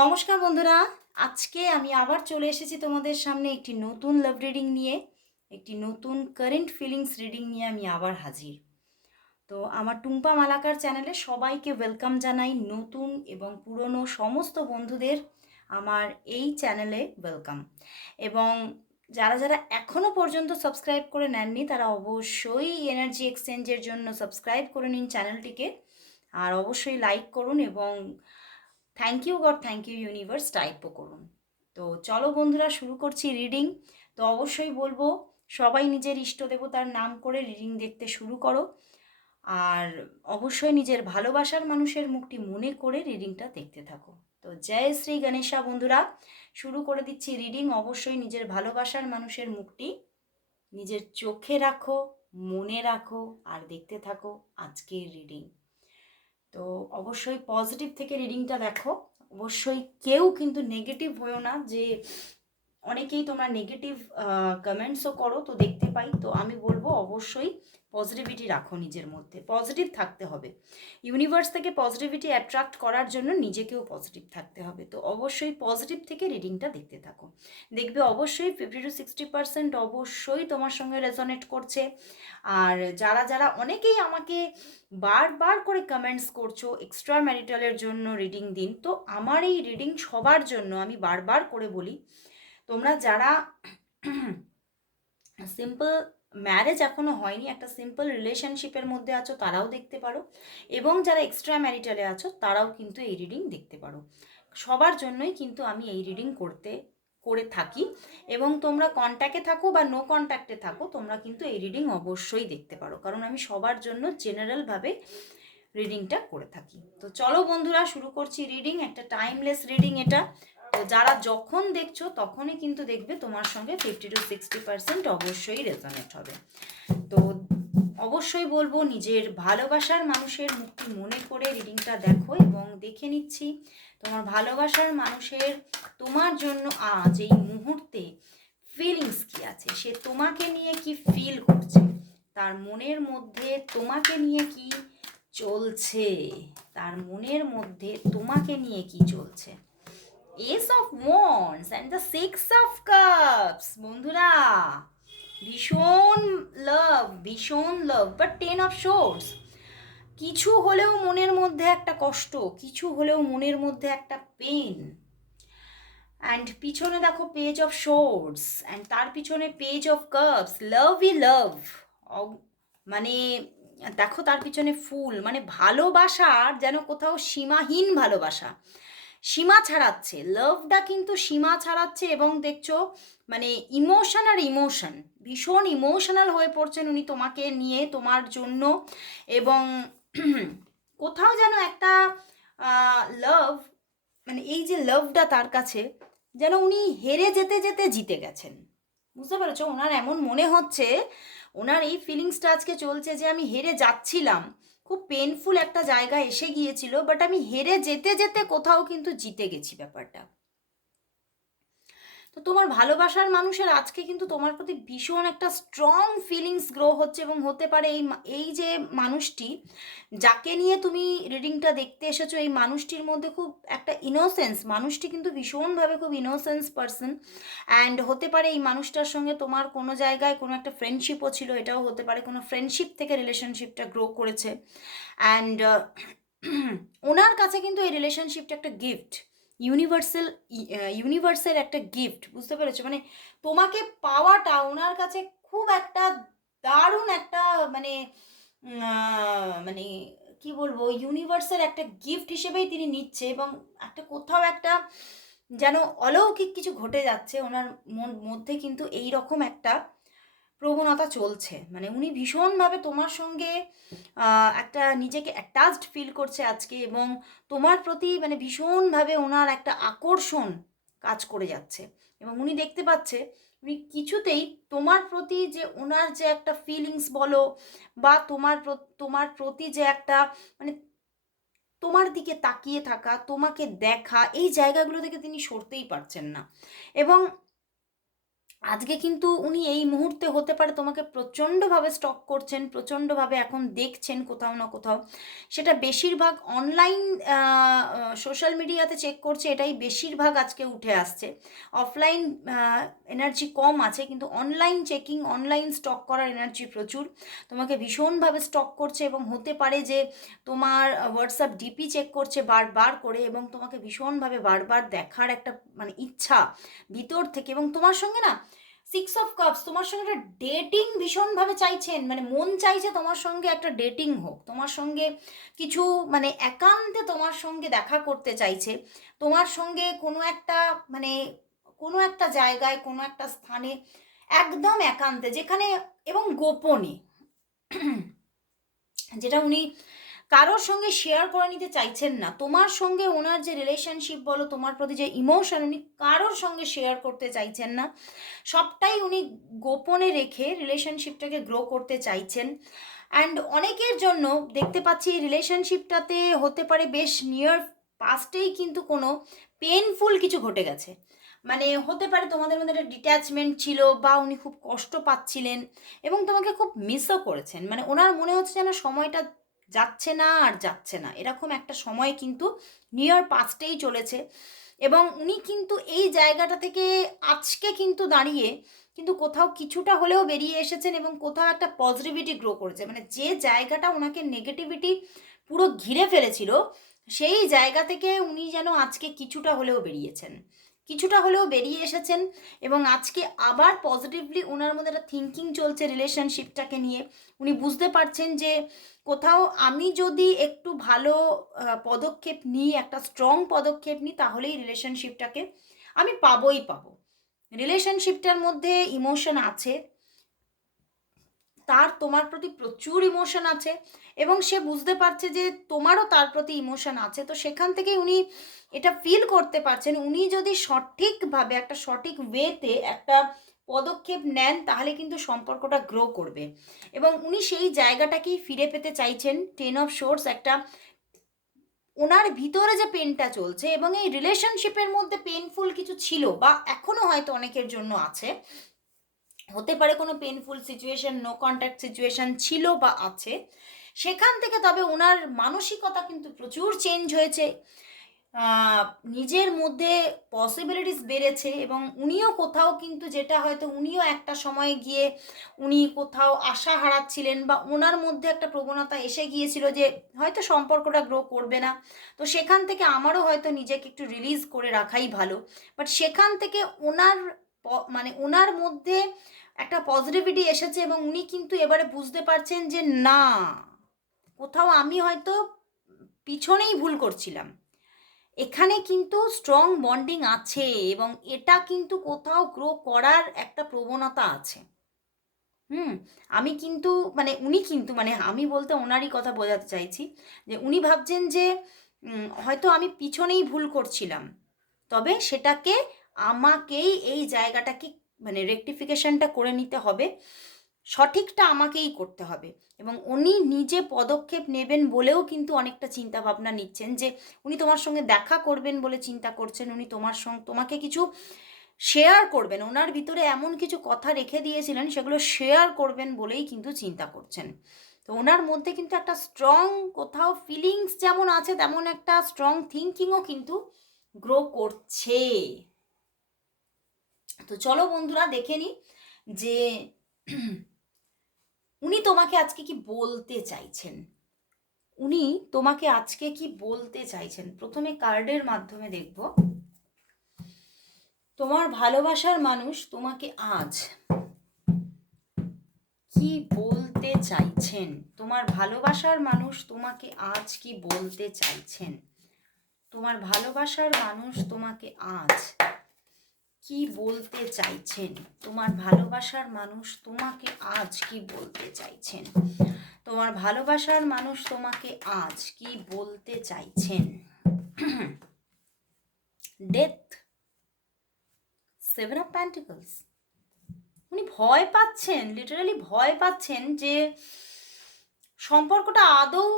নমস্কার বন্ধুরা, আজকে আমি আবার চলে এসেছি তোমাদের সামনে একটি নতুন লাভ রিডিং নিয়ে, একটি নতুন কারেন্ট ফিলিংস রিডিং নিয়ে আমি আবার হাজির। তো আমার টুম্পা মালাকার চ্যানেলে সবাইকে ওয়েলকাম জানাই নতুন এবং পুরনো সমস্ত বন্ধুদের আমার এই চ্যানেলে ওয়েলকাম এবং যারা যারা এখনও পর্যন্ত সাবস্ক্রাইব করে নেননি, তারা অবশ্যই এনার্জি এক্সচেঞ্জের জন্য সাবস্ক্রাইব করে নিন চ্যানেলটিকে আর অবশ্যই লাইক করুন এবং thank you god thank you universe টাইপও করুন। তো চলো বন্ধুরা, শুরু করছি রিডিং তো অবশ্যই বলব, সবাই নিজের ইষ্ট দেবতার নাম করে রিডিং দেখতে শুরু করো। আর অবশ্যই নিজের ভালোবাসার মানুষের মুখটি মনে করে রিডিংটা দেখতে থাকো। তো জয় শ্রী গণেশা বন্ধুরা, শুরু করে দিচ্ছি রিডিং অবশ্যই নিজের ভালোবাসার মানুষের মুখটি নিজের চোখে রাখো, মনে রাখো, আর দেখতে থাকো আজকের রিডিং তো অবশ্যই পজিটিভ থেকে রিডিংটা দেখো। অবশ্যই কেউ কিন্তু নেগেটিভ হয়েও না যে অনেকেই তোমরা নেগেটিভ কমেন্টসও করো, তো দেখতে পাই। তো আমি বলব অবশ্যই পজিটিভিটি রাখো নিজের মধ্যে। পজিটিভ থাকতে হবে। ইউনিভার্স থেকে পজিটিভিটি অ্যাট্রাক্ট করার জন্য নিজেকেও পজিটিভ থাকতে হবে। তো অবশ্যই পজিটিভ থেকে রিডিংটা দেখতে থাকো। দেখবে অবশ্যই ফিফটি টু সিক্সটি পার্সেন্ট অবশ্যই তোমার সঙ্গে রেজনেট করছে। আর যারা যারা অনেকেই আমাকে বারবার করে কমেন্টস করছ এক্সট্রা ম্যারিটালের জন্য রিডিং দিন, তো আমার এই রিডিং সবার জন্য আমি বারবার করে বলি তোমরা যারা সিম্পল ম্যারেজ এখনও হয়নি, একটা সিম্পল রিলেশনশিপের মধ্যে আছো, তারাও দেখতে পারো। এবং যারা এক্সট্রা ম্যারিটালে আছো, তারাও কিন্তু এই রিডিং দেখতে পারো। সবার জন্যই কিন্তু আমি এই রিডিং করতে, করে থাকি। এবং তোমরা কন্ট্যাক্টে থাকো বা নো কন্ট্যাক্টে থাকো, তোমরা কিন্তু এই রিডিং অবশ্যই দেখতে পারো। কারণ আমি সবার জন্য জেনারেলভাবে রিডিংটা করে থাকি। তো চলো বন্ধুরা, শুরু করছি রিডিং একটা টাইমলেস রিডিং এটা। তো যারা যখন দেখছ, তখনই কিন্তু দেখবে তোমার সঙ্গে ফিফটি টু সিক্সটি পার্সেন্ট অবশ্যই রেজনেট হবে। তো অবশ্যই বলব, নিজের ভালোবাসার মানুষের মুখটি মনে করে রিডিংটা দেখো এবং দেখে নিচ্ছি। তোমার ভালোবাসার মানুষের, তোমার জন্য আজ এই মুহূর্তে ফিলিংস কি আছে? সে তোমাকে নিয়ে কি ফিল করছে? তার মনের মধ্যে তোমাকে নিয়ে কি চলছে? তার মনের মধ্যে তোমাকে নিয়ে কি চলছে? Ace of wands and the six of cups বন্ধুরা, ভীষণ লাভ ভীষণ love but ten of swords কিছু হলেও মনের মধ্যে একটা কষ্ট, কিছু হলেও মনের মধ্যে একটা পেন অ্যান্ড পিছনে দেখো পেজ অফ শোর্স অ্যান্ড তার পিছনে পেজ অফ কাপস লাভ ই লাভ মানে দেখো তার পিছনে ফুল মানে ভালোবাসার যেন কোথাও সীমাহীন ভালোবাসা। সীমা ছাড়াচ্ছে। লাভটা কিন্তু সীমা ছাড়াচ্ছে এবং দেখছ মানে ইমোশন আর ইমোশন ভীষণ ইমোশনাল হয়ে পড়ছেন উনি তোমাকে নিয়ে, তোমার জন্য। এবং কোথাও যেন একটা লাভ মানে এই যে লাভটা তার কাছে, যেন উনি হেরে যেতে যেতে জিতে গেছেন। বুঝতে পেরেছ? ওনার এমন মনে হচ্ছে, ওনার এই ফিলিংসটা আজকে চলছে যে আমি হেরে যাচ্ছিলাম। খুব পেনফুল একটা জায়গা এসে গিয়েছিল বাট আমি হেরে যেতে যেতে কোথাও কিন্তু জিতে গেছি ব্যাপারটা। তো তোমার ভালোবাসার মানুষের আজকে কিন্তু তোমার প্রতি ভীষণ একটা স্ট্রং ফিলিংস গ্রো হচ্ছে এবং হতে পারে এই এই যে মানুষটি, যাকে নিয়ে তুমি রিডিংটা দেখতে এসেছ, এই মানুষটির মধ্যে খুব একটা ইনোসেন্স মানুষটি কিন্তু ভীষণভাবে খুব ইনোসেন্স পারসন অ্যান্ড হতে পারে এই মানুষটার সঙ্গে তোমার কোনো জায়গায় কোনো একটা ফ্রেন্ডশিপও ছিল, এটাও হতে পারে কোনো ফ্রেন্ডশিপ থেকে রিলেশনশিপটা গ্রো করেছে অ্যান্ড ওনার কাছে কিন্তু এই রিলেশনশিপটা একটা গিফট ইউনিভার্সাল ইউনিভার্সের একটা গিফট বুঝতে পেরেছ? মানে তোমাকে পাওয়াটা ওনার কাছে খুব একটা দারুণ একটা মানে মানে কি বলব, ইউনিভার্সের একটা গিফট হিসেবেই তিনি নিচ্ছে এবং একটা কোথাও একটা যেন অলৌকিক কিছু ঘটে যাচ্ছে ওনার মন, মধ্যে কিন্তু এই রকম একটা প্রবণতা চলছে। মানে উনি ভীষণভাবে তোমার সঙ্গে একটা নিজেকে অ্যাটাচড ফিল করছে আজকে এবং তোমার প্রতি মানে ভীষণভাবে ওনার একটা আকর্ষণ কাজ করে যাচ্ছে। এবং উনি দেখতে পাচ্ছে, উনি কিছুতেই তোমার প্রতি যে ওনার যে একটা ফিলিংস বলো বা তোমার তোমার প্রতি যে একটা মানে তোমার দিকে তাকিয়ে থাকা, তোমাকে দেখা, এই জায়গাগুলো থেকে তিনি সরতেই পারছেন না। এবং আজকে কিন্তু উনি এই মুহূর্তে হতে পারে তোমাকে প্রচণ্ডভাবে স্টক করছেন, প্রচণ্ডভাবে এখন দেখছেন কোথাও না কোথাও। সেটা বেশিরভাগ অনলাইন সোশ্যাল মিডিয়াতে চেক করছে, এটাই বেশিরভাগ আজকে উঠে আসছে। অফলাইন এনার্জি কম আছে, কিন্তু অনলাইন চেকিং অনলাইন স্টক করার এনার্জি প্রচুর। তোমাকে ভীষণভাবে স্টক করছে এবং হতে পারে যে তোমার হোয়াটসঅ্যাপ ডিপি চেক করছে বারবার করে এবং তোমাকে ভীষণভাবে বারবার দেখার একটা মানে ইচ্ছা ভিতর থেকে এবং তোমার সঙ্গে না সিক্স অফ কাপস তোমার সঙ্গে একটা ডেটিং ভীষণভাবে চাইছেন মানে মন চাইছে তোমার সঙ্গে একটা ডেটিং হোক। তোমার সঙ্গে কিছু মানে একান্তে তোমার সঙ্গে দেখা করতে চাইছে। তোমার সঙ্গে কোনো একটা মানে কোনো একটা জায়গায়, কোনো একটা স্থানে একদম একান্তে, যেখানে এবং গোপনে। যেটা উনি কারোর সঙ্গে শেয়ার করে নিতে চাইছেন না। তোমার সঙ্গে ওনার যে রিলেশনশিপ বলো, তোমার প্রতি যে ইমোশন উনি কারোর সঙ্গে শেয়ার করতে চাইছেন না। সবটাই উনি গোপনে রেখে রিলেশনশিপটাকে গ্রো করতে চাইছেন। অ্যান্ড অনেকের জন্য দেখতে পাচ্ছি রিলেশনশিপটাতে হতে পারে বেশ নিয়ার পাস্টেই কিন্তু কোনো পেনফুল কিছু ঘটে গেছে। মানে হতে পারে তোমাদের মধ্যে একটা ডিট্যাচমেন্ট ছিল বা উনি খুব কষ্ট পাচ্ছিলেন এবং তোমাকে খুব মিসও করেছেন। মানে ওনার মনে হচ্ছে যেন সময়টা যাচ্ছে না আর যাচ্ছে না। এরকম একটা সময় কিন্তু নিয়ার পাস্টেই চলেছে এবং উনি কিন্তু এই জায়গাটা থেকে আজকে কিন্তু দাঁড়িয়ে কিন্তু কোথাও কিছুটা হলেও বেরিয়ে এসেছেন এবং কোথাও একটা পজিটিভিটি গ্রো করেছে। মানে যে জায়গাটা ওনাকে নেগেটিভিটি পুরো ঘিরে ফেলেছিল, সেই জায়গা থেকে উনি যেন আজকে কিছুটা হলেও বেরিয়েছেন। কিছুটা হলেও বেরিয়ে এসেছেন এবং আজকে আবার পজিটিভলি ওনার মধ্যে একটা থিঙ্কিং চলছে রিলেশনশিপটাকে নিয়ে। উনি বুঝতে পারছেন যে কোথাও আমি যদি একটু ভালো পদক্ষেপ নিই, একটা স্ট্রং পদক্ষেপ নিই, তাহলেই রিলেশনশিপটাকে আমি পাবোই পাবো। রিলেশনশিপটার মধ্যে ইমোশন আছে তার তোমার প্রতি প্রচুর ইমোশন আছে এবং সে বুঝতে পারছে যে তোমারও তার প্রতি ইমোশন আছে। তো সেখান থেকে উনি এটা ফিল করতে পারছেন। উনি যদি সঠিকভাবে একটা সঠিক ওয়েতে একটা পদক্ষেপ নেন, তাহলে কিন্তু সম্পর্কটা গ্রো করবে। এবং উনি সেই জায়গাটাকেই ফিরে পেতে চাইছেন টেন অফ শোর্স একটা ওনার ভিতরে যে পেনটা চলছে এবং এই রিলেশনশিপের মধ্যে পেনফুল কিছু ছিল বা এখনও হয়তো অনেকের জন্য আছে হতে পারে কোনো painful situation no contact situation ছিল বা আছে, সেখান থেকে তবে ওনার মানসিকতা কিন্তু প্রচুর চেঞ্জ হয়েছে। নিজের মধ্যে পসিবিলিটিস বেড়েছে এবং উনিও কোথাও কিন্তু যেটা হয়তো উনিও একটা সময় গিয়ে উনি কোথাও আশা হারাচ্ছিলেন বা ওনার মধ্যে একটা প্রবণতা এসে গিয়েছিল যে হয়তো সম্পর্কটা গ্রো করবে না। তো সেখান থেকে আমারও হয়তো নিজেকে একটু রিলিজ করে রাখাই ভালো। বাট সেখান থেকে ওনার মানে ওনার মধ্যে একটা পজিটিভিটি এসেছে এবং উনি কিন্তু এবারে বুঝতে পারছেন যে না, কোথাও আমি হয়তো পিছনেই ভুল করছিলাম। এখানে কিন্তু স্ট্রং বন্ডিং আছে এবং এটা কিন্তু কোথাও গ্রো করার একটা প্রবণতা আছে। হুম, আমি কিন্তু মানে উনি কিন্তু মানে আমি বলতে ওনারই কথা বোঝাতে চাইছি যে উনি ভাবছেন যে হয়তো আমি পিছনেই ভুল করছিলাম, তবে সেটাকে আমাকেই এই জায়গাটাকে মানে রেকটিফিকেশনটা করে নিতে হবে। সঠিকটা আমাকেই করতে হবে। এবং উনি নিজে পদক্ষেপ নেবেন বলেও কিন্তু অনেকটা চিন্তা ভাবনা নিচ্ছেন যে উনি তোমার সঙ্গে দেখা করবেন বলে চিন্তা করছেন, উনি তোমার সঙ্গে, তোমাকে কিছু শেয়ার করবেন। ওনার ভিতরে এমন কিছু কথা রেখে দিয়েছিলেন, সেগুলো শেয়ার করবেন বলেই কিন্তু চিন্তা করছেন। তো ওনার মধ্যে কিন্তু একটা স্ট্রং কোথাও ফিলিংস যেমন আছে, তেমন একটা স্ট্রং থিঙ্কিংও কিন্তু গ্রো করছে। তো চলো বন্ধুরা দেখে নি যে উনি তোমাকে আজকে কি বলতে চাইছেন? উনি তোমাকে আজকে কি বলতে চাইছেন? প্রথমে কার্ডের মাধ্যমে দেখব। তোমার ভালোবাসার মানুষ তোমাকে আজ কি বলতে চাইছেন? তোমার ভালোবাসার মানুষ তোমাকে আজ কি বলতে চাইছেন? তোমার ভালোবাসার মানুষ তোমাকে আজ কি বলতে চাইছেন? তোমার ভালোবাসার মানুষ তোমাকে আজ কি বলতে চাইছেন? তোমার ভালোবাসার মানুষ তোমাকে আজ কি বলতে চাইছেন? ডেথ সেভেন অফ প্যান্টিকলস উনি ভয় পাচ্ছেন লিটারালি ভয় পাচ্ছেন যে সম্পর্কটা আদৌ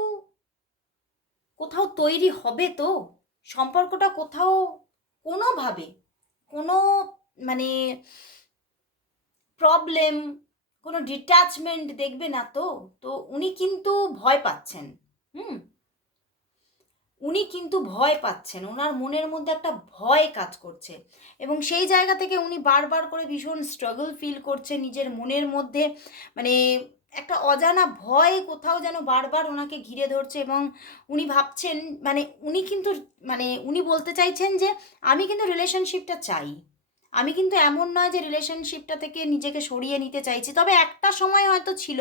কোথাও তৈরি হবে তো? সম্পর্কটা কোথাও কোনোভাবে কোনো মানে প্রবলেম কোনো ডিট্যাচমেন্ট দেখবে না তো? তো উনি কিন্তু ভয় পাচ্ছেন, হুম? উনি কিন্তু ভয় পাচ্ছেন ওনার মনের মধ্যে একটা ভয় কাজ করছে। এবং সেই জায়গা থেকে উনি বারবার করে ভীষণ স্ট্রাগল ফিল করছে নিজের মনের মধ্যে মানে একটা অজানা ভয় কোথাও যেন বারবার ওনাকে ঘিরে ধরছে এবং উনি ভাবছেন মানে উনি কিন্তু মানে উনি বলতে চাইছেন যে, আমি কিন্তু রিলেশনশিপটা চাই। আমি কিন্তু এমন নয় যে রিলেশনশিপটা থেকে নিজেকে সরিয়ে নিতে চাইছি। তবে একটা সময় হয়তো ছিল,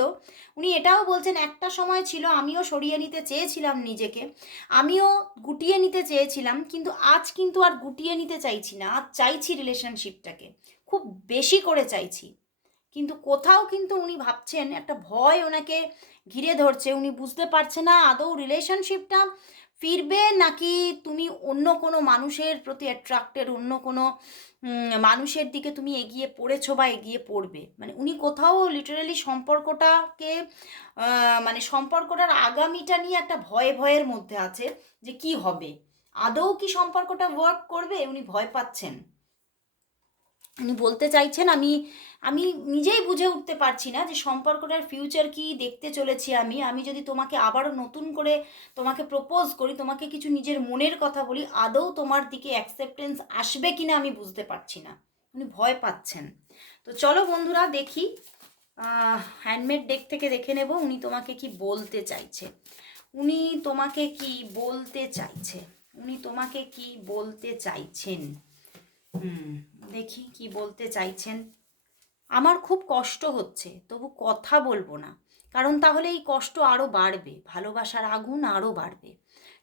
উনি এটাও বলছেন, একটা সময় ছিল, আমিও সরিয়ে নিতে চেয়েছিলাম নিজেকে। আমিও গুটিয়ে নিতে চেয়েছিলাম, কিন্তু আজ কিন্তু আর গুটিয়ে নিতে চাইছি না। আজ চাইছি রিলেশনশিপটাকে খুব বেশি করে চাইছি। কিন্তু কোথাও কিন্তু উনি ভাবছেন একটা ভয় ওনাকে ঘিরে ধরছে। উনি বুঝতে পারছে না আদৌ রিলেশনশিপটা ফিরবে নাকি তুমি অন্য কোনো মানুষের প্রতি অ্যাট্রাক্টেড অন্য কোনো মানুষের দিকে তুমি এগিয়ে পড়েছো বা এগিয়ে পড়বে। মানে উনি কোথাও লিটারালি সম্পর্কটাকে মানে সম্পর্কটার আগামীটা নিয়ে একটা ভয়ে ভয়ের মধ্যে আছে যে কি হবে? আদৌ কি সম্পর্কটা ওয়ার্ক করবে? উনি ভয় পাচ্ছেন। উনি বলতে চাইছেন, আমি আমি নিজেই বুঝে উঠতে পারছি না যে সম্পর্কটার ফিউচার কি দেখতে চলেছি আমি। আমি যদি তোমাকে আবারও নতুন করে তোমাকে প্রপোজ করি, তোমাকে কিছু নিজের মনের কথা বলি, আদৌ তোমার দিকে অ্যাকসেপ্টেন্স আসবে কি না আমি বুঝতে পারছি না। উনি ভয় পাচ্ছেন। তো চলো বন্ধুরা দেখি হ্যান্ডমেড ডেক থেকে দেখে নেব উনি তোমাকে কি বলতে চাইছে। উনি তোমাকে কি বলতে চাইছে? উনি তোমাকে কি বলতে চাইছেন? হুম। দেখি কি বলতে চাইছেন। আমার খুব কষ্ট হচ্ছে, তবু কথা বলব না। কারণ তাহলে এই কষ্ট আরও বাড়বে, ভালোবাসার আগুন আরও বাড়বে।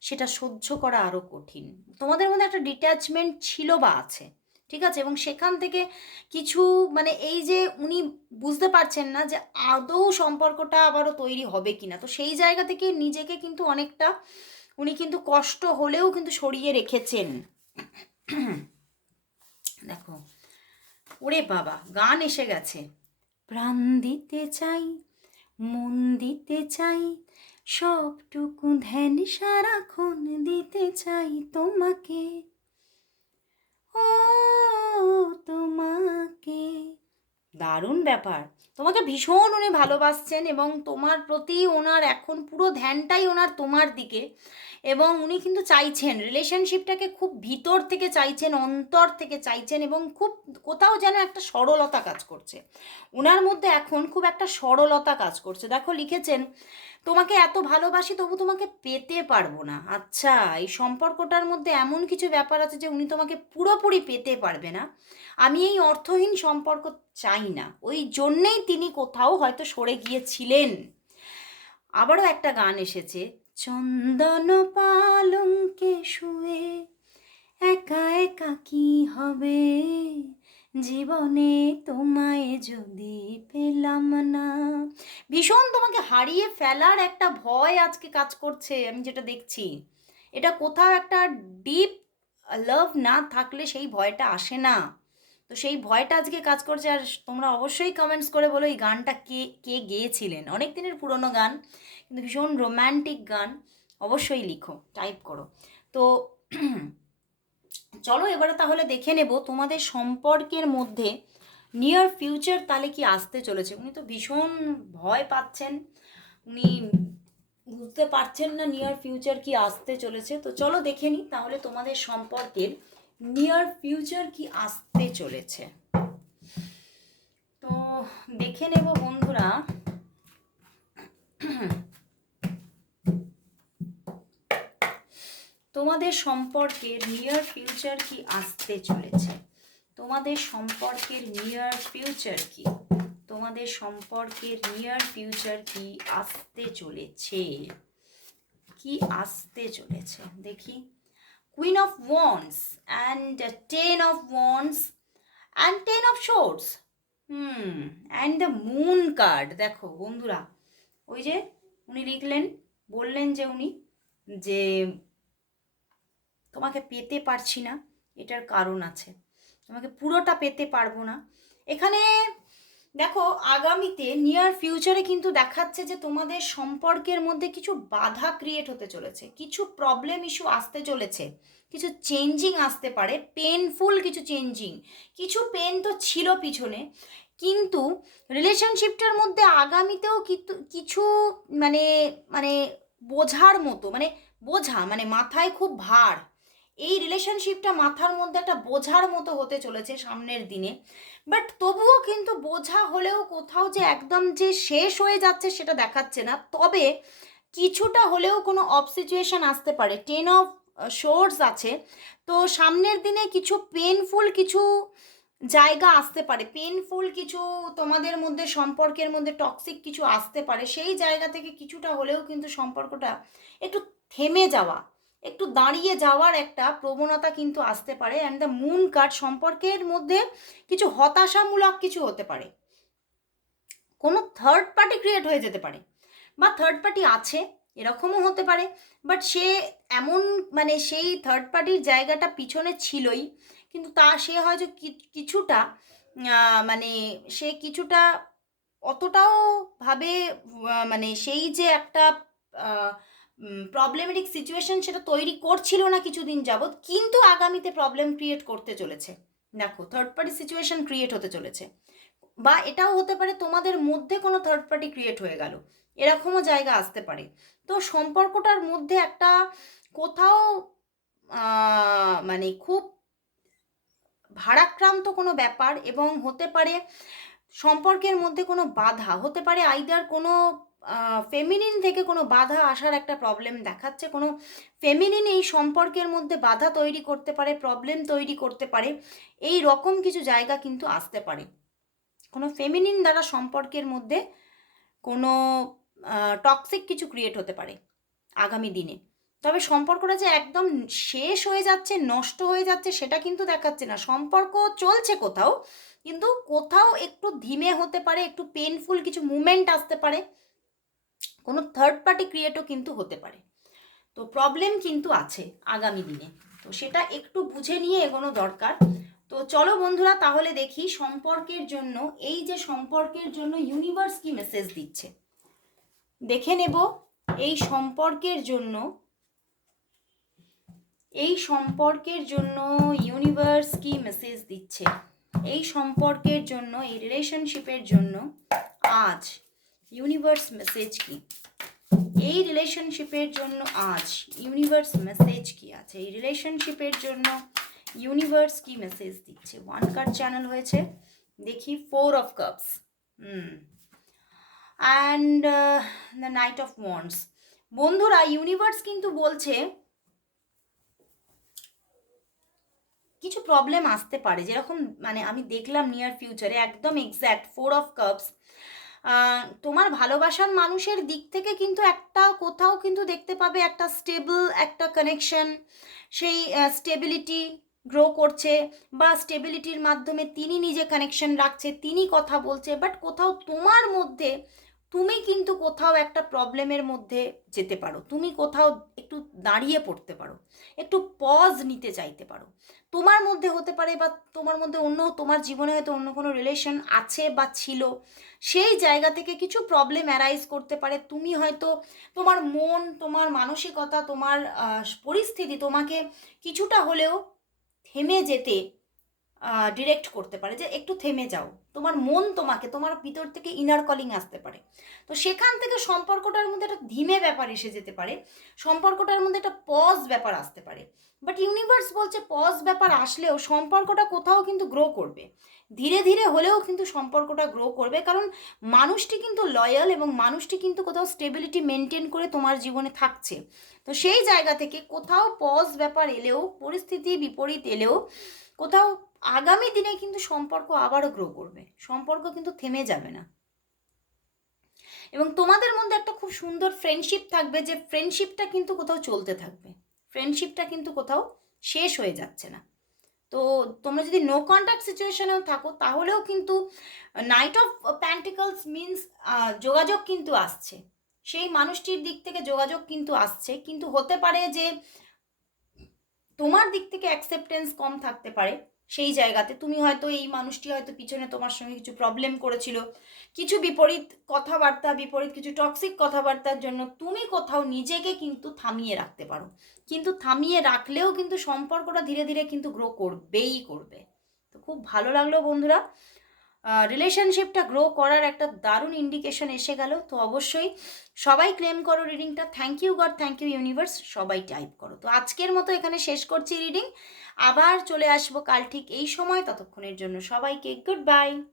সেটা সহ্য করা আরও কঠিন। তোমাদের মধ্যে একটা ডিট্যাচমেন্ট ছিল বা আছে, ঠিক আছে? এবং সেখান থেকে কিছু মানে এই যে উনি বুঝতে পারছেন না যে আদৌ সম্পর্কটা আবারও তৈরি হবে কিনা। তো সেই জায়গা থেকে নিজেকে কিন্তু অনেকটা উনি কিন্তু কষ্ট হলেও কিন্তু সরিয়ে রেখেছেন। দেখো, ওরে বাবা, গান এসে গেছে। প্রাণ দিতে চাই, মন দিতে চাই, সবটুকু ধ্যান সারাক্ষণ দিতে চাই তোমাকে। ও তোমাকে। দারুণ ব্যাপার। তোমাকে ভীষণ উনি ভালোবাসছেন এবং তোমার প্রতি ওনার এখন পুরো ধ্যানটাই ওনার তোমার দিকে এবং উনি কিন্তু চাইছেন রিলেশনশিপটাকে খুব ভিতর থেকে চাইছেন, অন্তর থেকে চাইছেন এবং খুব কোথাও যেন একটা সরলতা কাজ করছে। ওনার মধ্যে এখন খুব একটা সরলতা কাজ করছে। দেখো লিখেছেন তোমাকে এত ভালোবাসি, তবু তোমাকে পেতে পারব না। আচ্ছা এই সম্পর্কটার মধ্যে এমন কিছু ব্যাপার আছে যে উনি তোমাকে পুরোপুরি পেতে পারবে না। আমি এই অর্থহীন সম্পর্ক চাই না। ওই জন্যেই তিনি কোথাও হয়তো সরে গিয়েছিলেন। আবারও একটা গান এসেছে, চন্দন পালঙ্কে শুয়ে একা একা কি হবে? জীবনে তোমায় যদি পেলাম না। ভীষণ তোমাকে হারিয়ে ফেলার একটা ভয় আজকে কাজ করছে, আমি যেটা দেখছি। এটা কোথাও একটা ডিপ লাভ না থাকলে সেই ভয়টা আসে না। তো সেই ভয়টা আজকে কাজ করছে, আর তোমরা অবশ্যই কমেন্টস করে বলো এই গানটা কে কে গেয়েছিলেন? অনেক দিনের পুরনো গান, কিন্তু ভীষণ রোম্যান্টিক গান, অবশ্যই লিখো টাইপ করো। তো চলো এবারে তাহলে দেখে নেব তোমাদের সম্পর্কের মধ্যে নিয়ার ফিউচার তাহলে কি আসতে চলেছে। উনি তো ভীষণ ভয় পাচ্ছেন। উনি বুঝতে পারছেন না নিয়ার ফিউচার কি আসতে চলেছে। তো চলো দেখে নিই তাহলে তোমাদের সম্পর্কের নিয়ার ফিউচার কি আসতে চলেছে। তো দেখে নেব বন্ধুরা। তোমাদের সম্পর্কের নিয়ার ফিউচার কি আসতে চলেছে? তোমাদের সম্পর্কের নিয়ার ফিউচার কি? তোমাদের সম্পর্কের নিয়ার ফিউচার কি আসতে চলেছে? কি আসতে চলেছে? দেখি। Queen of wands and ten of wands and ten of swords hmm and the moon card দেখো বন্ধুরা, ওই যে উনি লিখলেন, বললেন যে উনি যে তোমাকে পেতে পারছি না, এটার কারণ আছে। তোমাকে পুরোটা পেতে পারব না। এখানে দেখো, আগামীতে নিয়ার ফিউচারে কিন্তু দেখাচ্ছে যে তোমাদের সম্পর্কের মধ্যে কিছু বাধা ক্রিয়েট হতে চলেছে, কিছু প্রবলেম ইস্যু আসতে চলেছে, কিছু চেঞ্জিং আসতে পারে পেনফুল কিছু চেঞ্জিং কিছু পেন তো ছিল পিছনে, কিন্তু রিলেশনশিপটার মধ্যে আগামীতেও কিন্তু কিছু মানে মানে বোঝার মতো মানে বোঝা মানে মাথায় খুব ভার এই রিলেশনশিপটা মাথার মধ্যে একটা বোঝার মতো হতে চলেছে সামনের দিনে। বাট তবুও কিন্তু বোঝা হলেও কোথাও যে একদম যে শেষ হয়ে যাচ্ছে সেটা দেখাচ্ছে না। তবে কিছুটা হলেও কোনো অফ সিচুয়েশন আসতে পারে। টেন অফ শোর্স আছে। তো সামনের দিনে কিছু পেনফুল কিছু জায়গা আসতে পারে। পেনফুল কিছু তোমাদের মধ্যে, সম্পর্কের মধ্যে টক্সিক কিছু আসতে পারে। সেই জায়গা থেকে কিছুটা হলেও কিন্তু সম্পর্কটা একটু থেমে যাওয়া। একটু দাঁড়িয়ে যাওয়ার একটা প্রবণতা কিন্তু আসতে পারে অ্যান্ড দ্য মুন কার্ড সম্পর্কের মধ্যে কিছু হতাশামূলক কিছু হতে পারে। কোনো থার্ড পার্টি ক্রিয়েট হয়ে যেতে পারে বা থার্ড পার্টি আছে, এরকমও হতে পারে বাট সে এমন মানে সেই থার্ড পার্টির জায়গাটা পিছনে ছিলই, কিন্তু তা সে হয়তো কিছুটা মানে সে কিছুটা অতটাও ভাবে মানে সেই যে একটা প্রবলেমেটিক সিচুয়েশন সেটা তৈরি করছিল না কিছুদিন যাবৎ, কিন্তু আগামীতে প্রবলেম ক্রিয়েট করতে চলেছে। দেখো থার্ড পার্টি সিচুয়েশন ক্রিয়েট হতে চলেছে। বা এটাও হতে পারে তোমাদের মধ্যে কোনো থার্ড পার্টি ক্রিয়েট হয়ে গেল। এরকমও জায়গা আসতে পারে। তো সম্পর্কটার মধ্যে একটা কোথাও মানে খুব ভারাক্রান্ত কোনো ব্যাপার এবং হতে পারে সম্পর্কের মধ্যে কোনো বাধা, হতে পারে আইদার কোনো ফেমিনিন থেকে কোনো বাধা আসার একটা প্রবলেম দেখাচ্ছে। কোনো ফেমিনিন এই সম্পর্কের মধ্যে বাধা তৈরি করতে পারে প্রবলেম তৈরি করতে পারে, এই রকম কিছু জায়গা কিন্তু আসতে পারে। কোনো ফেমিনিন দ্বারা সম্পর্কের মধ্যে কোনো টক্সিক কিছু ক্রিয়েট হতে পারে আগামী দিনে। তবে সম্পর্কটা যে একদম শেষ হয়ে যাচ্ছে, নষ্ট হয়ে যাচ্ছে, সেটা কিন্তু দেখাচ্ছে না। সম্পর্ক চলছে কোথাও, কিন্তু কোথাও একটু ধীমে হতে পারে, একটু পেনফুল কিছু মুভমেন্ট আসতে পারে। কোনো থার্ড পার্টি ক্রিয়েটও কিন্তু হতে পারে। তো প্রবলেম কিন্তু আছে আগামী দিনে। তো সেটা একটু বুঝে নিয়ে এগোনো দরকার। তো চলো বন্ধুরা, তাহলে দেখি সম্পর্কের জন্য, এই যে সম্পর্কের জন্য ইউনিভার্স কি মেসেজ দিচ্ছে? দেখে নেব, এই সম্পর্কের জন্য, এই সম্পর্কের জন্য ইউনিভার্স কি মেসেজ দিচ্ছে? এই সম্পর্কের জন্য, এই রিলেশনশিপের জন্য, আজ ইউনিভার্স মেসেজ কি? এই রিলেশনশিপের জন্য আজ ইউনিভার্স মেসেজ কি আছে? এই রিলেশনশিপের জন্য ইউনিভার্স কি মেসেজ দিচ্ছে? ওয়ান কার্ড চ্যানেল হয়েছে। দেখি four of cups hmm. And the knight of wands বন্ধুরা ইউনিভার্স কিন্তু বলছে কিছু প্রবলেম আসতে পারে। যেরকম মানে আমি দেখলাম নিয়ার ফিউচারে একদম এক্স্যাক্ট ফোর অফ কাপস তোমার ভালোবাসার মানুষের দিক থেকে কিন্তু একটা কোথাও কিন্তু দেখতে পাবে একটা স্টেবল একটা কানেকশন সেই স্টেবিলিটি গ্রো করছে বা স্টেবিলিটির মাধ্যমে তিনি নিজে কানেকশন রাখছে, তিনি কথা বলছে বাট কোথাও তোমার মধ্যে তুমি কিন্তু কোথাও একটা প্রবলেমের মধ্যে যেতে পারো। তুমি কোথাও একটু দাঁড়িয়ে পড়তে পারো। একটু পজ নিতে চাইতে পারো। তোমার মধ্যে হতে পারে বা তোমার মধ্যে অন্য, তোমার জীবনে হয়তো অন্য কোনো রিলেশন আছে বা ছিল। সেই জায়গা থেকে কিছু প্রবলেম অ্যারাইজ করতে পারে। তুমি হয়তো তোমার মন, তোমার মানসিকতা, তোমার পরিস্থিতি তোমাকে কিছুটা হলেও থেমে যেতে ডিরেক্ট করতে পারে যে একটু থেমে যাও। তোমার মন তোমাকে, তোমার ভিতর থেকে ইনার কলিং আসতে পারে। তো সেখান থেকে সম্পর্কটার মধ্যে একটা ধীমে ব্যাপার এসে যেতে পারে। সম্পর্কটার মধ্যে একটা পজ ব্যাপার আসতে পারে। বাট ইউনিভার্স বলছে পজ ব্যাপার আসলেও সম্পর্কটা কোথাও কিন্তু গ্রো করবে। ধীরে ধীরে হলেও কিন্তু সম্পর্কটা গ্রো করবে। কারণ মানুষটি কিন্তু লয়াল এবং মানুষটি কিন্তু কোথাও স্টেবিলিটি মেনটেন করে তোমার জীবনে থাকছে। তো সেই জায়গা থেকে কোথাও পজ ব্যাপার এলেও, পরিস্থিতি বিপরীত এলেও, কোথাও আগামী দিনে কিন্তু সম্পর্ক আবারও গ্রো করবে। সম্পর্ক কিন্তু থেমে যাবে না। এবং তোমাদের মধ্যে একটা খুব সুন্দর ফ্রেন্ডশিপ থাকবে যে ফ্রেন্ডশিপটা কিন্তু কোথাও চলতে থাকবে। ফ্রেন্ডশিপটা কিন্তু কোথাও শেষ হয়ে যাচ্ছে না। তো তোমরা যদি নো কন্ট্যাক্ট সিচুয়েশনেও থাকো, তাহলেও কিন্তু নাইট অফ প্যান্টিকলস মিন্স যোগাযোগ কিন্তু আসছে। সেই মানুষটির দিক থেকে যোগাযোগ কিন্তু আসছে। কিন্তু হতে পারে যে তোমার দিক থেকে অ্যাকসেপ্টেন্স কম থাকতে পারে। সেই জায়গাতে। তুমি হয়তো এই মানুষটি হয়তো পিছনে তোমার সঙ্গে কিছু প্রবলেম করেছিল। কিছু বিপরীত কথাবার্তা, বিপরীত কিছু টক্সিক কথাবার্তার জন্য তুমি কোথাও নিজেকে কিন্তু থামিয়ে রাখতে পারো। কিন্তু থামিয়ে রাখলেও কিন্তু সম্পর্কটা ধীরে ধীরে কিন্তু গ্রো করবেই করবে। তো খুব ভালো লাগল বন্ধুরা। রিলেশনশিপটা গ্রো করার একটা দারুণ ইন্ডিকেশন এসে গেল। তো অবশ্যই সবাই ক্লেম করো রিডিংটা thank you god thank you universe সবাই টাইপ করো। তো আজকের মতো এখানে শেষ করছি রিডিং আবার চলে আসব কাল ঠিক এই সময় ততক্ষণের জন্য সবাইকে গুড বাই